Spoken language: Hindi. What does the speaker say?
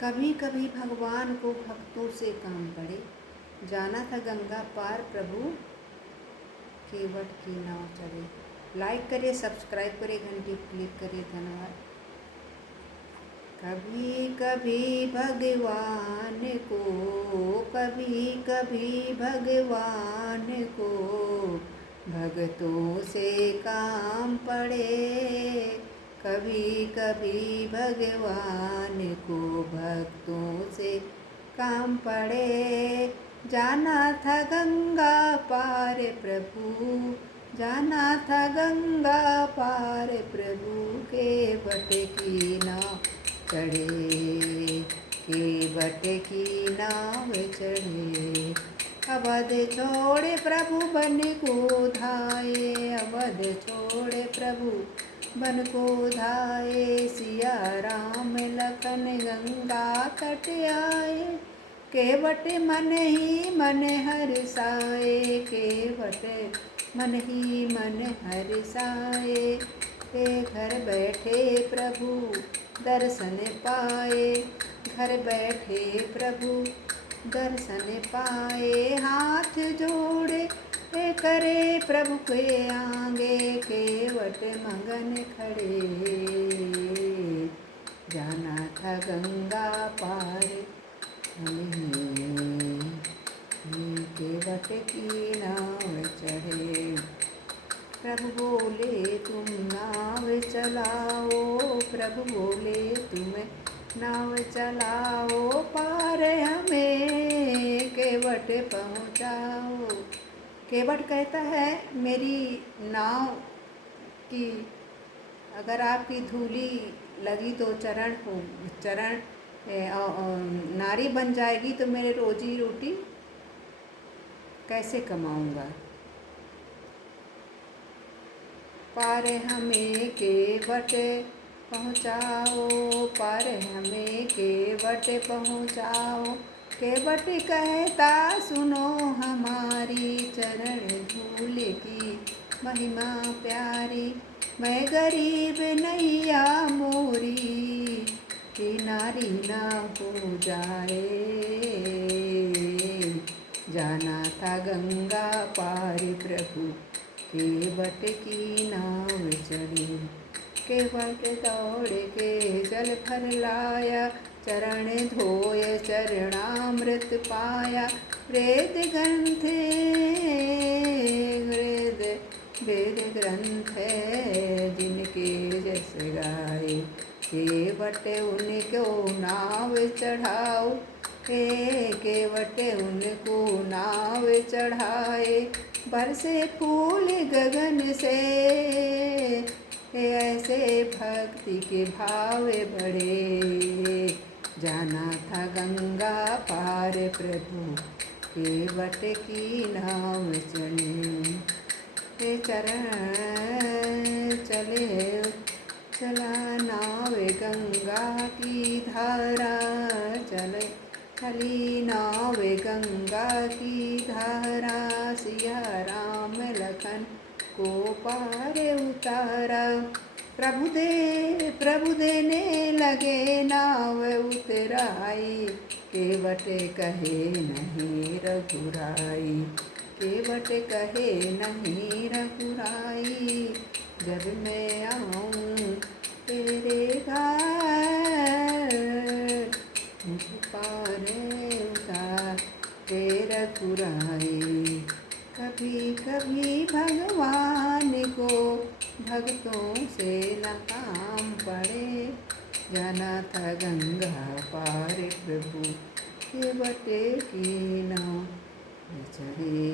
कभी कभी भगवान को भक्तों से काम पड़े, जाना था गंगा पार प्रभु, केवट की नाव चढ़े। लाइक करिए, सब्सक्राइब करिए, घंटी क्लिक करिए। धन्यवाद। कभी कभी भगवान को, कभी कभी भगवान को भक्तों से काम पड़े, कभी कभी भगवान को भक्तों से काम पड़े। जाना था गंगा पार प्रभु, जाना था गंगा पार प्रभु, केवट की नाव चढ़े, केवट की नाव चढ़े। अवध छोड़े प्रभु बन को धाये, अवध छोड़े प्रभु बन को धाये। सिया राम लखन गंगा तट आए, केवट मन ही मन हर्षाए, केवट मन ही मन हर्षाए। घर बैठे प्रभु दर्शन पाए, घर बैठे प्रभु दर्शन पाए। हाथ जोड़े करे प्रभु के आगे, केवट मगन खड़े, जाना था गंगा पार हमें, केवट की नाव चढ़े। प्रभु बोले तुम नाव चलाओ, प्रभु बोले तुम नाव चलाओ, पार हमें केवट पहुँचाओ। केवट कहता है मेरी नाव की अगर आपकी धूली लगी तो चरण नारी बन जाएगी, तो मेरे रोजी रोटी कैसे कमाऊंगा। पार हमें केवट पहुँचाओ, पार हमें केवट पहुँचाओ। केवट कहता सुनो हमारी, चरण धूल की महिमा प्यारी। मैं गरीब नैया मोरी, किनारी ना हो जाए, जाना था गंगा पार प्रभु, केवट की नाव चढ़ी। केवट दौड़ के जल भर लाया, चरण धोय चरणामृत पाया। वेद ग्रंथ वेद ग्रंथ जिनके जस गाए, केवट उनको नाव चढ़ाओ, केवट उनको नाव चढ़ाए। बरसे फूल गगन से, ऐसे भक्ति के भाव बढ़े, जाना था गंगा पार प्रभु, केवट की नाव चढ़े। चरण चले चला नाव गंगा की धारा, चले चली नाव गंगा की धारा। सिया राम लखन को पार उतारा, प्रभु देने लगे नाव उतराई। केवट कहे नहीं रघुराई, केवट कहे नहीं रघुराई। जब मैं आऊँ तेरे घर, मुझे पार उतार के रघुराई। कभी कभी भगवान को भक्तों से न काम पड़े, जाना था गंगा पार प्रभु, केवट की नाव चढ़े।